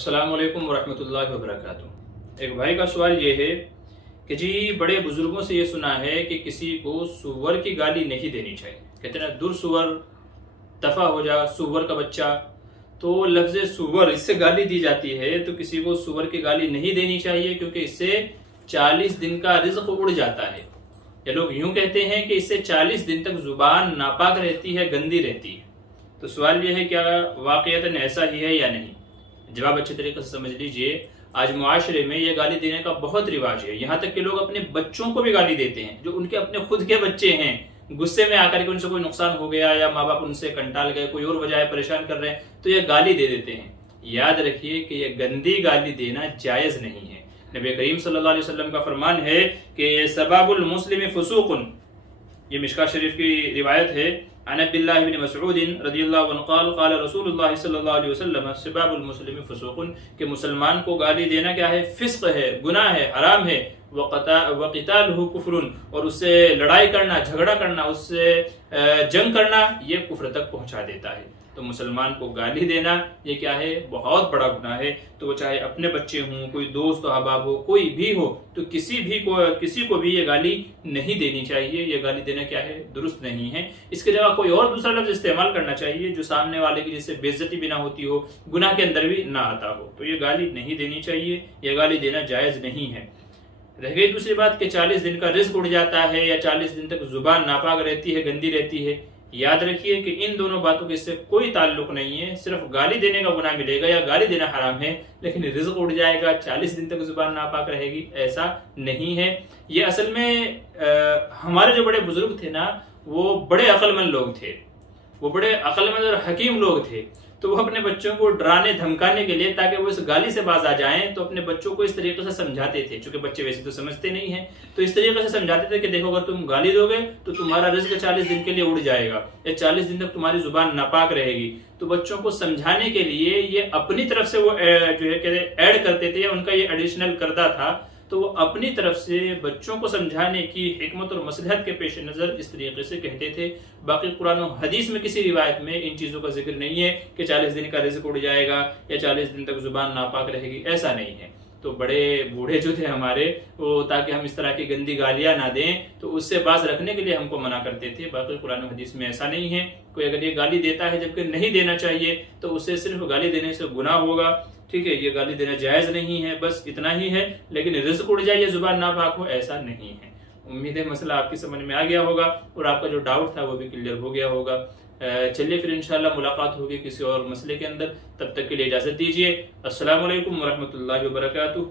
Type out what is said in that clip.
अस्सलाम वालेकुम वरहमतुल्लाहि वबरकातुहू। एक भाई का सवाल ये है कि जी बड़े बुजुर्गों से ये सुना है कि किसी को सुअर की गाली नहीं देनी चाहिए। कहते हैं दुर सुअर दफा हो जा, सुअर का बच्चा। तो लफ्ज सुअर इससे गाली दी जाती है, तो किसी को सुअर की गाली नहीं देनी चाहिए क्योंकि इससे 40 दिन का रिज्क उड़ जाता है। ये लोग यूं कहते हैं कि इससे 40 दिन तक जुबान नापाक रहती है, गंदी रहती है। तो सवाल ये है क्या वाकईतन ऐसा ही है या नहीं? जवाब अच्छे तरीके से समझ लीजिए। आज मुआशरे में ये गाली देने का बहुत रिवाज है, यहाँ तक कि लोग अपने बच्चों को भी गाली देते हैं जो उनके अपने खुद के बच्चे हैं। गुस्से में आकर के उनसे कोई नुकसान हो गया या माँ बाप उनसे कंटाल गए, कोई और वजह परेशान कर रहे हैं, तो ये गाली दे देते हैं। याद रखिए कि ये गंदी गाली देना जायज नहीं है। नबी करीम सल्लल्लाहु अलैहि वसल्लम का फरमान है कि सबाबुल मुस्लिम फुसूकुन, ये मिशका शरीफ की रिवायत है। अन अब्दुल्लाह इब्न मसऊद रदियल्लाहु अन्हु क़ाल क़ाल रसूलुल्लाह सल्लल्लाहु अलैहि वसल्लम सबाबुल मुस्लिम फुसूकुन, कि मुसलमान को गाली देना क्या है? फिस्क है, गुनाह है, हराम है। वक़ितालुहु कुफ्रुन, और उससे लड़ाई करना, झगड़ा करना, उससे जंग करना, ये कुफ्र तक पहुंचा देता है। तो मुसलमान को गाली देना ये क्या है? बहुत बड़ा गुनाह है। तो वो चाहे अपने बच्चे हों, कोई दोस्त अहबाब हो, कोई भी हो, तो किसी को भी ये गाली नहीं देनी चाहिए। ये गाली देना क्या है? दुरुस्त नहीं है। इसके जगह कोई और दूसरा लफ्ज इस्तेमाल करना चाहिए जो सामने वाले की जिससे बेइज्जती भी ना होती हो, गुनाह के अंदर भी ना आता हो। तो ये गाली नहीं देनी चाहिए, ये गाली देना जायज नहीं है। रह गई दूसरी बात कि 40 दिन का रिज्क उड़ जाता है या 40 दिन तक जुबान नापाक रहती है, गंदी रहती है। याद रखिए कि इन दोनों बातों के इससे कोई ताल्लुक नहीं है। सिर्फ गाली देने का गुनाह मिलेगा या गाली देना हराम है, लेकिन रिज्क उड़ जाएगा, 40 दिन तक जुबान नापाक रहेगी, ऐसा नहीं है। ये असल में हमारे जो बड़े बुजुर्ग थे ना, वो बड़े अक्लमंद लोग थे, वो बड़े अक्लमंद और हकीम लोग थे। तो वो अपने बच्चों को डराने धमकाने के लिए, ताकि वो इस गाली से बाज आ जाएं, तो अपने बच्चों को इस तरीके से समझाते थे। चूंकि बच्चे वैसे तो समझते नहीं हैं, तो इस तरीके से समझाते थे कि देखो अगर तुम गाली दोगे तो तुम्हारा रिज्क 40 दिन के लिए उड़ जाएगा या 40 दिन तक तुम्हारी जुबान नापाक रहेगी। तो बच्चों को समझाने के लिए ये अपनी तरफ से वो जो है कहते ऐड करते थे, या उनका ये एडिशनल करदा था। तो वो अपनी तरफ से बच्चों को समझाने की हिकमत और मसलहत के पेश नजर इस तरीके से कहते थे। बाकी कुरान और हदीस में किसी रिवायत में इन चीजों का जिक्र नहीं है कि 40 दिन का रिज्क उड़ जाएगा या 40 दिन तक जुबान नापाक रहेगी, ऐसा नहीं है। तो बड़े बूढ़े जो थे हमारे, वो ताकि हम इस तरह की गंदी गालियां ना दें, तो उससे बाज रखने के लिए हमको मना करते थे। बाकी कुरान और हदीस में ऐसा नहीं है। कोई अगर ये गाली देता है जबकि नहीं देना चाहिए, तो उससे सिर्फ गाली देने से गुनाह होगा। ठीक है, ये गाली देना जायज नहीं है, बस इतना ही है। लेकिन रिज्क उड़ जाए, जुबान नापाक हो, ऐसा नहीं है। उम्मीद है मसला आपकी समझ में आ गया होगा और आपका जो डाउट था वो भी क्लियर हो गया होगा। चलिए फिर इंशाल्लाह मुलाकात होगी किसी और मसले के अंदर। तब तक के लिए इजाजत दीजिए। अस्सलाम वालेकुम वरहमतुल्लाहि वबरकातुहू।